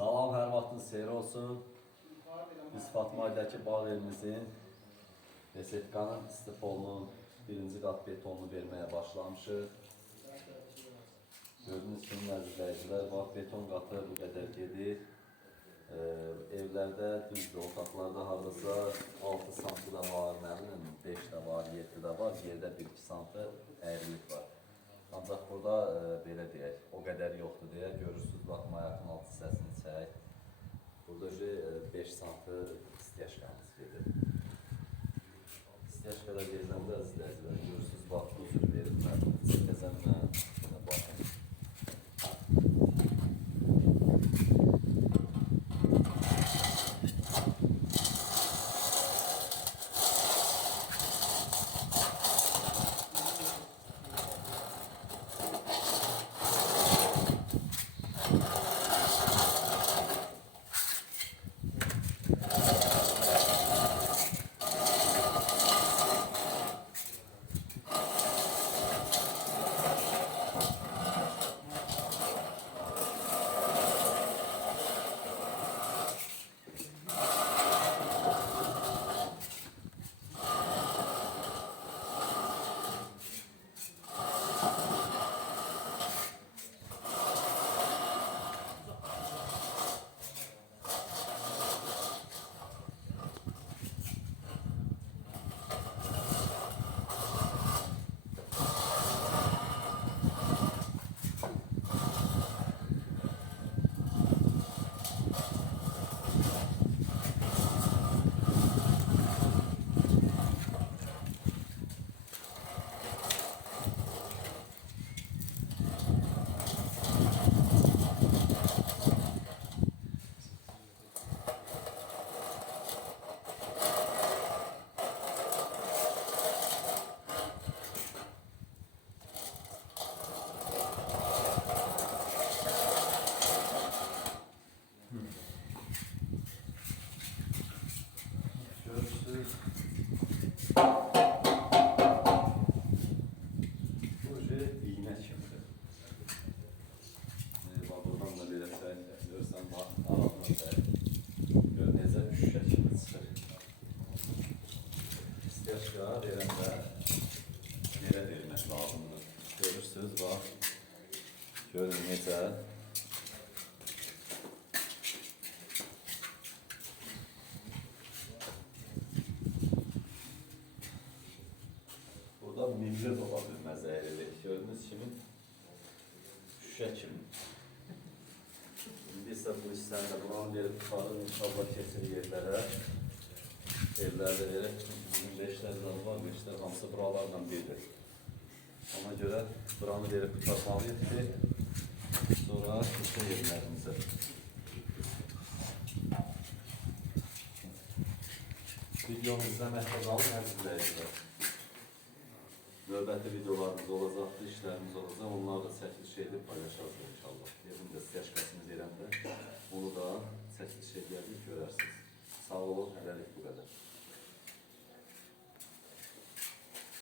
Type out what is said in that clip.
Salam, hər vaxtınız xeyir olsun. Biz Fatma ilədəki bağ evimizin resetkanın istipolunun birinci qat betonunu verməyə başlamışıq. Gördüğünüz kimi əzizləyicilər, bax beton qatı bu qədər gedir. Evlərdə düzdür, otaqlarda hardasa 6 santi da var, nə bilim 5 də var, 7 də var, yerdə 1-2 santi əyrilik var. Ancaq burada belə deyək, o qədər yoxdur deyə görürsünüz, bax mayakın alt hissəsini çək. Burada 5 santi istiyəşqəmiz gedir. İstiyəşqədə geziləndə əzizləyicilər, görürsünüz, bax bu cür verilmə, çəkəzənlə, yine baxın. Görürsünüz. Bu iğne kimdir? Bak buradan da belə çək, görürsən, bax, arasına çək. Gör, necə şüşə kimi çıxır. İstiyəşqa verəndə yerə vermək lazımdır. Görürsünüz, bax, görün necə. Burada milli ola bilməz əyrilik. Gördüğünüz kimi şüşə kimi. İndi isə bu hissəni də buranı verib tutarım, inşallah keçir yerlərə. Evlərdə verək. Bizim 5'lər var, 5'lər hamısı buralarla birdir. Ona görə buranı verib tutarmalıyıq ki, sonra keçir yerlərimizə. Videomu izləməkdə qalın, əzizləyicilər. Növbəti videolarımız olacaqdır, işlərimiz olacaq. Onları da çəkiliş edib paylaşacağız inşallah. Evin də istiyəşqəsini verəndə onu da çəkiliş edib görərsiniz. Sağ olun, hələlik bu qədər.